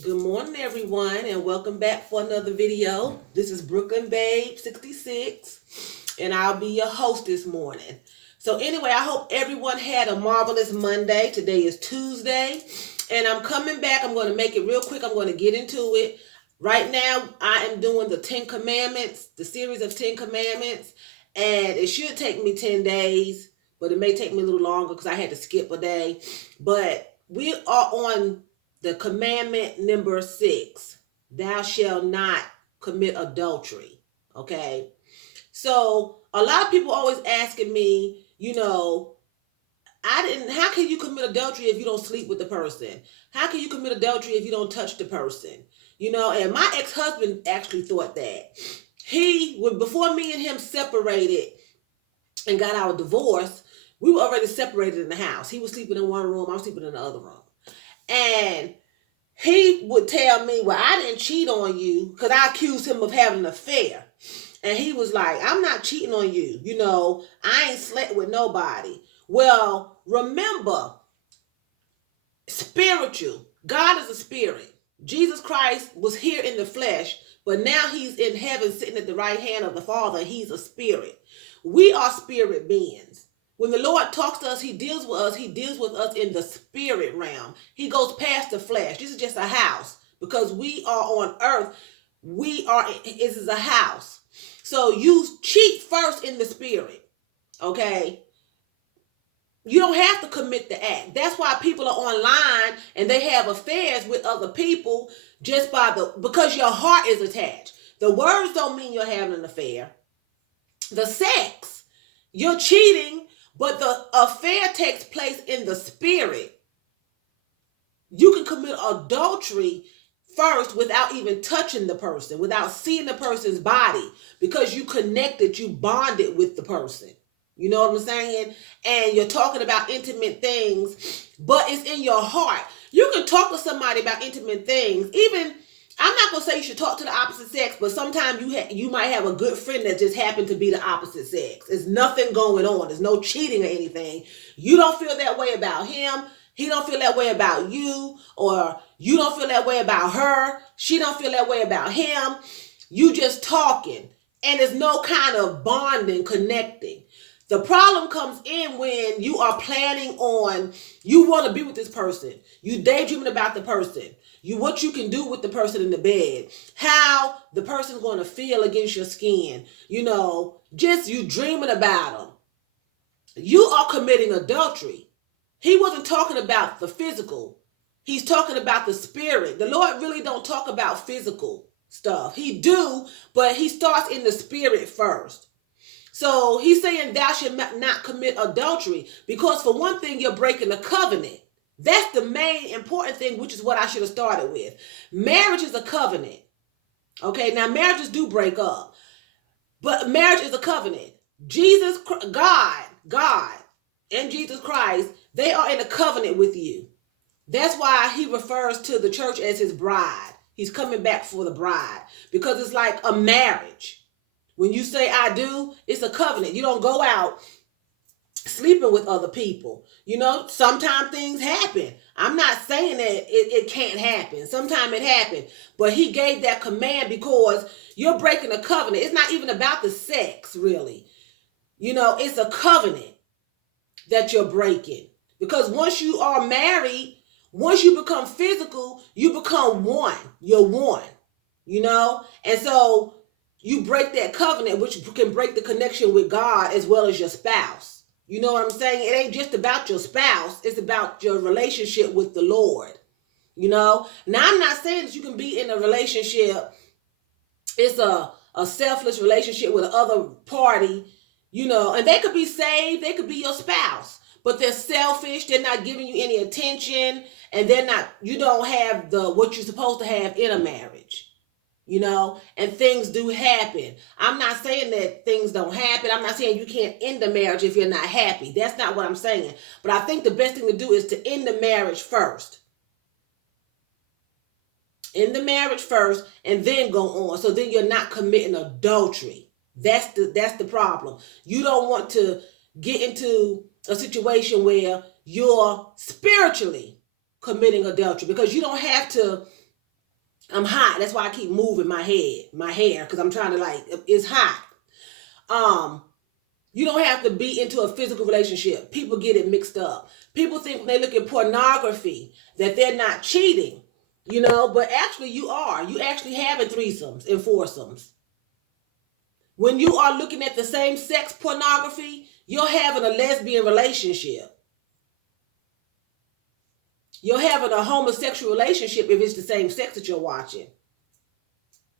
Good morning, everyone, and welcome back for another video. This is Brooklyn Babe 66, and I'll be your host this morning. So, anyway, I hope everyone had a marvelous Monday. Today is Tuesday, and I'm coming back. I'm going to make it real quick. I'm going to get into it. Right now, I am doing the 10 Commandments, the series of 10 Commandments, and it should take me 10 days, but it may take me a little longer because I had to skip a day. But we are on the commandment number 6, thou shalt not commit adultery. Okay. So a lot of people always asking me, how can you commit adultery if you don't sleep with the person? How can you commit adultery if you don't touch the person? And my ex-husband actually thought that. Before me and him separated and got our divorce, we were already separated in the house. He was sleeping in one room, I was sleeping in the other room. And he would tell me, well, I didn't cheat on you, because I accused him of having an affair. And he was like, I'm not cheating on you. I ain't slept with nobody. Well, remember, spiritual. God is a spirit. Jesus Christ was here in the flesh, but now he's in heaven sitting at the right hand of the Father. He's a spirit. We are spirit beings. When the Lord talks to us, he deals with us. He deals with us in the spirit realm. He goes past the flesh. This is just a house. Because we are on earth, this is a house. So you cheat first in the spirit. Okay? You don't have to commit the act. That's why people are online and they have affairs with other people because your heart is attached. The words don't mean you're having an affair. The sex, you're cheating, but the affair takes place in the spirit. You can commit adultery first without even touching the person, without seeing the person's body, because you connected, you bonded with the person. You know what I'm saying? And you're talking about intimate things, but it's in your heart. You can talk to somebody about intimate things. Even, I'm not going to say you should talk to the opposite sex, but sometimes you might have a good friend that just happened to be the opposite sex. There's nothing going on. There's no cheating or anything. You don't feel that way about him. He don't feel that way about you, or you don't feel that way about her. She don't feel that way about him. You just talking, and there's no kind of bonding, connecting. The problem comes in when you are planning on, you want to be with this person. You daydreaming about the person. What you can do with the person in the bed. How the person's going to feel against your skin. Just you dreaming about them. You are committing adultery. He wasn't talking about the physical. He's talking about the spirit. The Lord really don't talk about physical stuff. He do, but he starts in the spirit first. So he's saying thou should not commit adultery, because for one thing, you're breaking the covenant. That's the main important thing, which is what I should have started with. Marriage is a covenant. Okay, now marriages do break up, but marriage is a covenant. God, and Jesus Christ, they are in a covenant with you. That's why he refers to the church as his bride. He's coming back for the bride, because it's like a marriage. When you say I do, it's a covenant. You don't go out sleeping with other people. Sometimes things happen. I'm not saying that it can't happen. Sometimes it happens. But he gave that command because you're breaking a covenant. It's not even about the sex, really. It's a covenant that you're breaking. Because once you are married, once you become physical, you become one. You're one. And so you break that covenant, which can break the connection with God as well as your spouse. You know what I'm saying? It ain't just about your spouse. It's about your relationship with the Lord. Now, I'm not saying that you can be in a relationship. It's a selfless relationship with another party, and they could be saved. They could be your spouse, but they're selfish. They're not giving you any attention, and you don't have what you're supposed to have in a marriage. And things do happen. I'm not saying that things don't happen. I'm not saying you can't end the marriage if you're not happy. That's not what I'm saying. But I think the best thing to do is to end the marriage first. End the marriage first and then go on. So then you're not committing adultery. That's the problem. You don't want to get into a situation where you're spiritually committing adultery, because you don't have to I'm hot. That's why I keep moving my hair, because I'm trying to, like, it's hot. You don't have to be into a physical relationship. People get it mixed up. People think when they look at pornography that they're not cheating, but actually you are. You actually having threesomes and foursomes. When you are looking at the same sex pornography, you're having a lesbian relationship. You're having a homosexual relationship if it's the same sex that you're watching.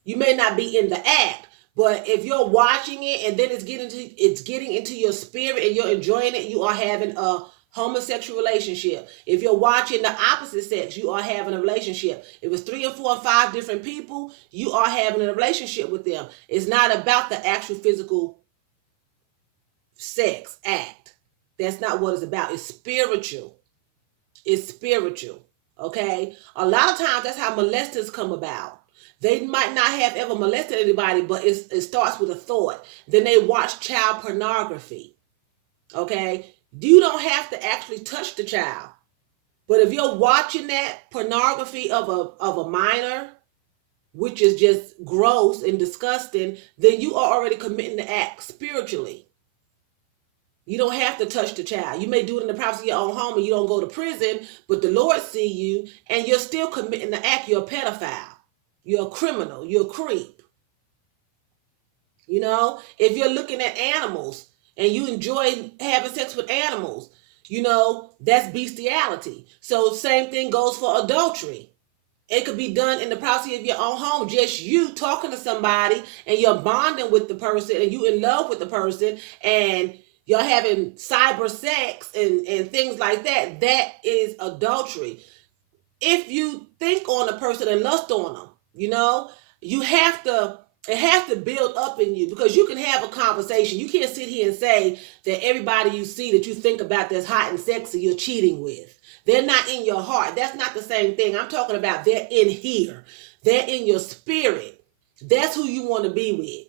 You may not be in the act, but if you're watching it and then it's getting into your spirit and you're enjoying it, you are having a homosexual relationship. If you're watching the opposite sex, you are having a relationship. If it's 3 or 4 or 5 different people, you are having a relationship with them. It's not about the actual physical sex act. That's not what it's about. It's spiritual. It's spiritual. Okay? A lot of times that's how molesters come about. They might not have ever molested anybody, but it starts with a thought. Then they watch child pornography. Okay? You don't have to actually touch the child. But if you're watching that pornography of a minor, which is just gross and disgusting, then you are already committing the act spiritually. You don't have to touch the child. You may do it in the privacy of your own home and you don't go to prison, but the Lord see you and you're still committing the act. You're a pedophile. You're a criminal. You're a creep. If you're looking at animals and you enjoy having sex with animals, that's bestiality. So same thing goes for adultery. It could be done in the privacy of your own home. Just you talking to somebody and you're bonding with the person and you in love with the person and you're having cyber sex and things like that. That is adultery. If you think on a person and lust on them, it has to build up in you, because you can have a conversation. You can't sit here and say that everybody you see that you think about that's hot and sexy, you're cheating with. They're not in your heart. That's not the same thing. I'm talking about they're in here. They're in your spirit. That's who you want to be with.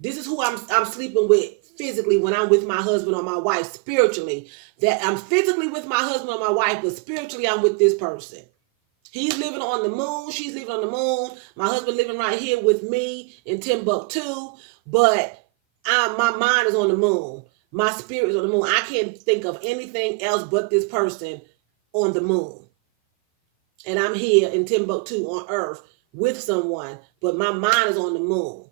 This is who I'm sleeping with physically when I'm with my husband or my wife. Spiritually, that I'm physically with my husband or my wife, but spiritually I'm with this person. He's living on the moon. She's living on the moon. My husband living right here with me in Timbuktu. But my mind is on the moon. My spirit is on the moon. I can't think of anything else but this person on the moon. And I'm here in Timbuktu on earth with someone, but my mind is on the moon.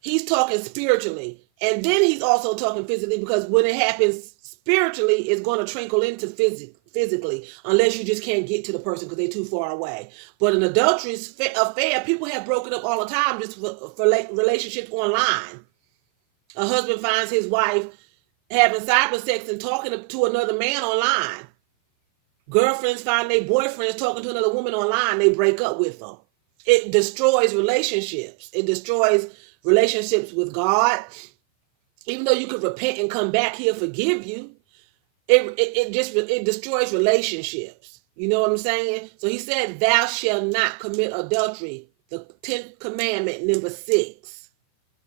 He's talking spiritually. And then he's also talking physically, because when it happens spiritually, it's going to trickle into physically, unless you just can't get to the person because they're too far away. But an adulterous affair, people have broken up all the time just for relationships online. A husband finds his wife having cyber sex and talking to another man online. Girlfriends find their boyfriends talking to another woman online. They break up with them. It destroys relationships. It destroys relationships with God. Even though you could repent and come back, He'll forgive you. It destroys relationships. You know what I'm saying? So He said, "Thou shalt not commit adultery." The 10th commandment, number 6.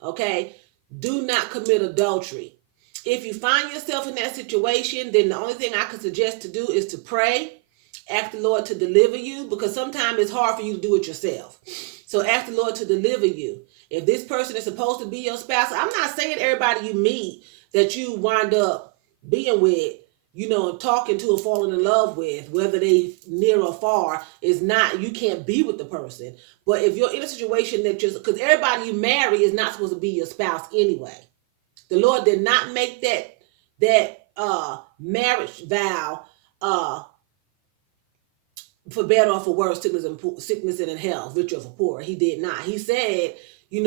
Okay? Do not commit adultery. If you find yourself in that situation, then the only thing I could suggest to do is to pray. Ask the Lord to deliver you, because sometimes it's hard for you to do it yourself. So ask the Lord to deliver you. If this person is supposed to be your spouse, I'm not saying everybody you meet that you wind up being with, talking to or falling in love with, whether they near or far, is not, you can't be with the person. But if you're in a situation that because everybody you marry is not supposed to be your spouse anyway. The Lord did not make that marriage vow for better or for worse, sickness and in health, rich or for poor. He did not. He said, He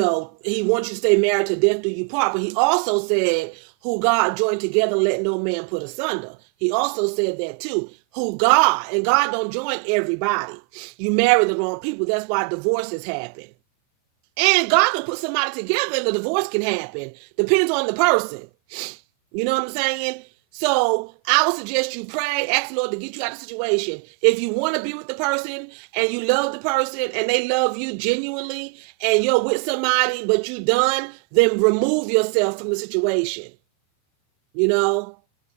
wants you to stay married to death do you part. But He also said, who God joined together, let no man put asunder. He also said that too. And God don't join everybody. You marry the wrong people. That's why divorces happen. And God can put somebody together and the divorce can happen. Depends on the person. You know what I'm saying? So I would suggest you pray, ask the Lord to get you out of the situation. If you want to be with the person and you love the person and they love you genuinely and you're with somebody but you done, then remove yourself from the situation.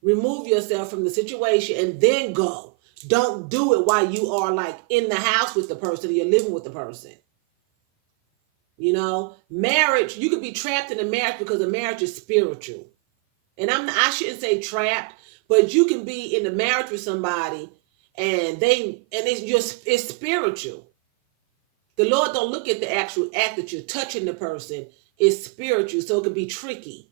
Remove yourself from the situation and then go. Don't do it while you are like in the house with the person, or you're living with the person. You know, marriage, you could be trapped in a marriage because a marriage is spiritual. And I shouldn't say trapped, but you can be in a marriage with somebody and it's spiritual. The Lord don't look at the actual act that you're touching the person. It's spiritual, so it can be tricky.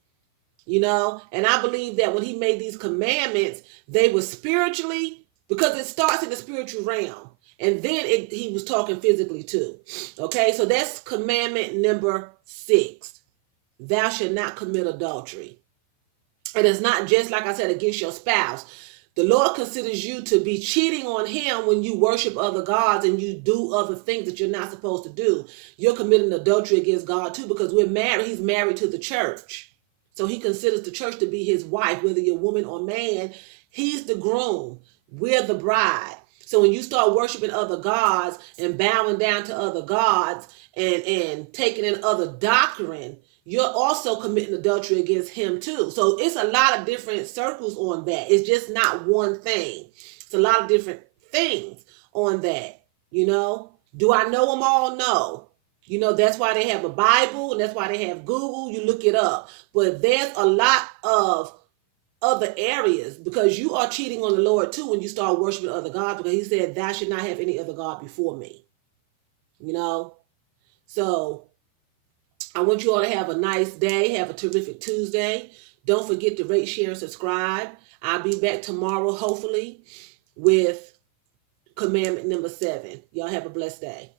You know, and I believe that when he made these commandments, they were spiritually, because it starts in the spiritual realm. And then he was talking physically too. Okay, so that's commandment number 6. Thou shalt not commit adultery. And it's not just, like I said, against your spouse. The Lord considers you to be cheating on him when you worship other gods and you do other things that you're not supposed to do. You're committing adultery against God too, because we're married. He's married to the church. So he considers the church to be his wife, whether you're woman or man. He's the groom. We're the bride. So when you start worshiping other gods and bowing down to other gods and taking in other doctrine, you're also committing adultery against him too. So it's a lot of different circles on that. It's just not one thing. It's a lot of different things on that. You know, do I know them all? No. You know, that's why they have a Bible and that's why they have Google. You look it up. But there's a lot of other areas, because you are cheating on the Lord too when you start worshiping other gods, because he said, thou should not have any other God before me. You know? So I want you all to have a nice day. Have a terrific Tuesday. Don't forget to rate, share, and subscribe. I'll be back tomorrow, hopefully, with commandment number 7. Y'all have a blessed day.